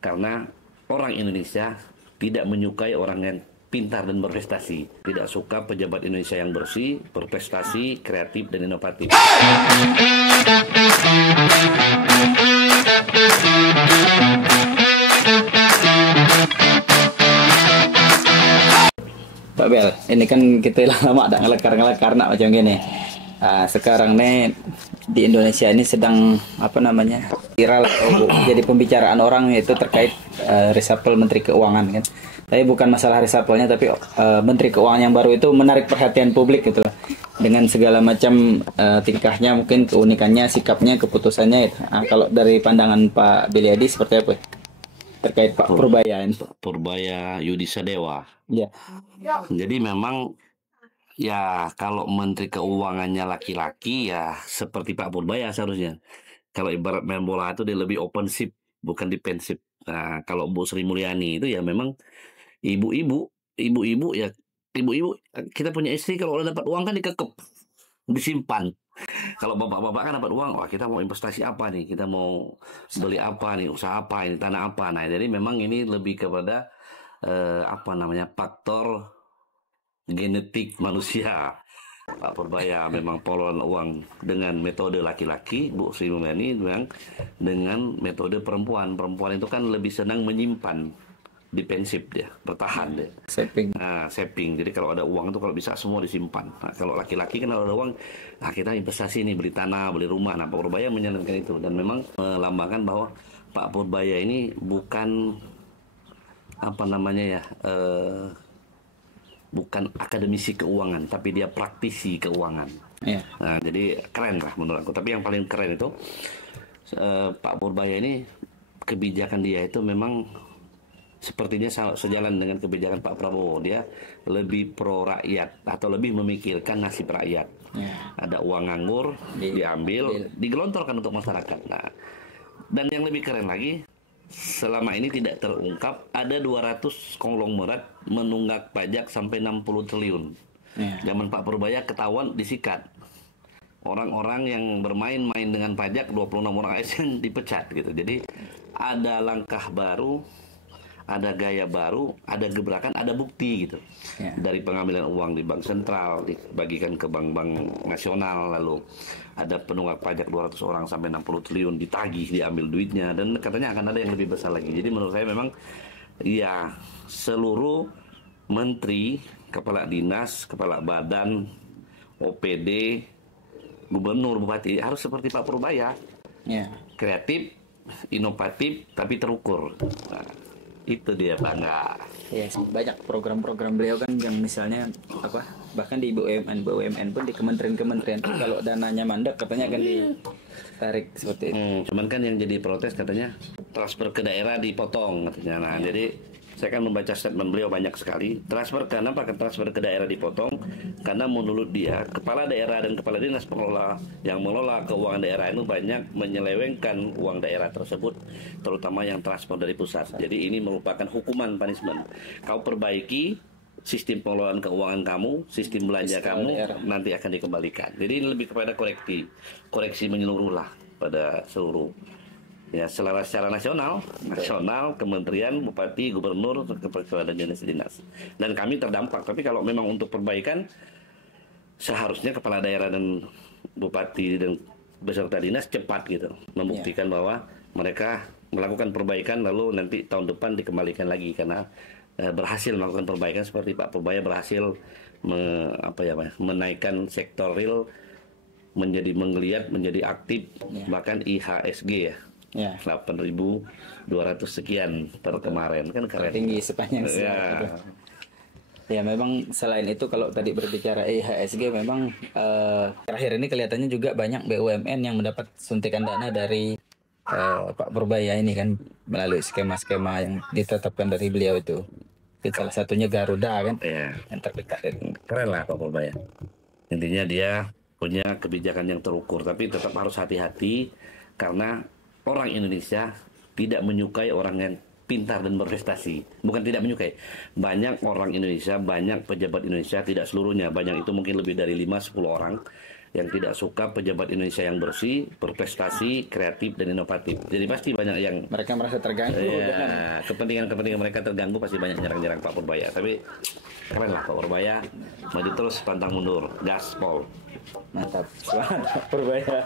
Karena orang Indonesia tidak menyukai orang yang pintar dan berprestasi. Tidak suka pejabat Indonesia yang bersih, berprestasi, kreatif, dan inovatif. Pak Bel, ini kan kita lama tak ngelekar nak macam gini. Sekarang nih di Indonesia ini sedang viral atau jadi pembicaraan orang itu terkait reshuffle Menteri Keuangan kan. Tapi bukan masalah reshuffle-nya, tapi Menteri Keuangan yang baru itu menarik perhatian publik gitu loh. Dengan segala macam tingkahnya, mungkin keunikannya, sikapnya, keputusannya itu. Kalau dari pandangan Pak Bilyadi seperti apa terkait Pak Purbaya ini? Purbaya Yudisadewa. Ya. Jadi memang ya kalau Menteri Keuangannya laki-laki ya seperti Pak Purbaya seharusnya. Kalau ibarat main bola itu dia lebih offensif, bukan defensif. Nah, kalau Bu Sri Mulyani itu ya memang ibu-ibu ya ibu-ibu, kita punya istri kalau udah dapat uang kan dikekep, disimpan. Kalau bapak-bapak kan dapat uang, wah kita mau investasi apa nih, kita mau beli apa nih, usaha apa ini, tanah apa. Nah, jadi memang ini lebih kepada faktor genetik manusia. Pak Purbaya memang poluan uang dengan metode laki-laki, Bu Sri Mulyani dengan metode perempuan. Perempuan itu kan lebih senang menyimpan, defensif dia, bertahan dia. Saving. Saving. Jadi kalau ada uang itu kalau bisa semua disimpan. Nah, kalau laki-laki kan kalau ada uang, kita investasi nih, beli tanah, beli rumah. Nah, Pak Purbaya menyarankan itu dan memang melambangkan bahwa Pak Purbaya ini bukan bukan akademisi keuangan, tapi dia praktisi keuangan. Yeah. Nah, jadi keren lah menurut aku. Tapi yang paling keren itu Pak Purbaya ini, kebijakan dia itu memang sepertinya sejalan dengan kebijakan Pak Prabowo. Dia lebih pro rakyat atau lebih memikirkan nasib rakyat. Yeah. Ada uang nganggur diambil, digelontorkan untuk masyarakat. Nah, dan yang lebih keren lagi, selama ini tidak terungkap ada 200 konglomerat menunggak pajak sampai 60 triliun. Zaman Pak Purbaya ketahuan disikat. Orang-orang yang bermain-main dengan pajak, 26 orang ASN dipecat gitu. Jadi ada langkah baru, ada gaya baru, ada gebrakan, ada bukti gitu. Dari pengambilan uang di bank sentral dibagikan ke bank-bank nasional, lalu ada penunggak pajak 200 orang sampai 60 triliun ditagih, diambil duitnya, dan katanya akan ada yang lebih besar lagi. Jadi menurut saya memang ya seluruh menteri, kepala dinas, kepala badan, OPD, gubernur, bupati harus seperti Pak Purbaya. Kreatif, inovatif, tapi terukur. Nah, itu dia bangga. Ya, banyak program-program beliau kan yang misalnya bahkan di BUMN pun di kementerian-kementerian kalau dananya mandek katanya akan ditarik seperti itu. Cuman kan yang jadi protes katanya transfer ke daerah dipotong katanya. Nah, jadi saya kan membaca statement beliau banyak sekali. Transfer ke daerah dipotong karena menurut dia kepala daerah dan kepala dinas yang mengelola keuangan daerah itu banyak menyelewengkan uang daerah tersebut, terutama yang transfer dari pusat. Jadi ini merupakan hukuman, punishment. Kau perbaiki sistem pengelolaan keuangan kamu, sistem belanja kamu, nanti akan dikembalikan. Jadi ini lebih kepada koreksi menyeluruh lah pada seluruh. Ya, secara nasional, kementerian, bupati, gubernur, kepada dinas-dinas. Dan kami terdampak. Tapi kalau memang untuk perbaikan, seharusnya kepala daerah dan bupati dan beserta dinas cepat gitu, membuktikan bahwa mereka melakukan perbaikan, lalu nanti tahun depan dikembalikan lagi karena berhasil melakukan perbaikan seperti Pak Purbaya berhasil menaikkan sektor real menjadi menggeliat, menjadi aktif, bahkan IHSG 8.200 sekian per kemarin, kan keren. Tinggi sepanjang sejarah. Ya memang selain itu kalau tadi berbicara IHSG memang terakhir ini kelihatannya juga banyak BUMN yang mendapat suntikan dana dari Pak Purbaya ini kan melalui skema-skema yang ditetapkan dari beliau itu. Salah satunya Garuda kan, yang terdekat. Keren lah Pak Purbaya. Intinya dia punya kebijakan yang terukur, tapi tetap harus hati-hati karena orang Indonesia tidak menyukai orang yang pintar dan berprestasi. Bukan tidak menyukai. Banyak orang Indonesia, banyak pejabat Indonesia, tidak seluruhnya, banyak itu mungkin lebih dari 5-10 orang yang tidak suka pejabat Indonesia yang bersih, berprestasi, kreatif dan inovatif. Jadi pasti banyak yang Mereka merasa terganggu. ya, kepentingan mereka terganggu, pasti banyak nyerang-nyerang Pak Purbaya. Tapi keren lah Pak Purbaya, maju terus pantang mundur, gaspol. Mantap. Selamat Purbaya.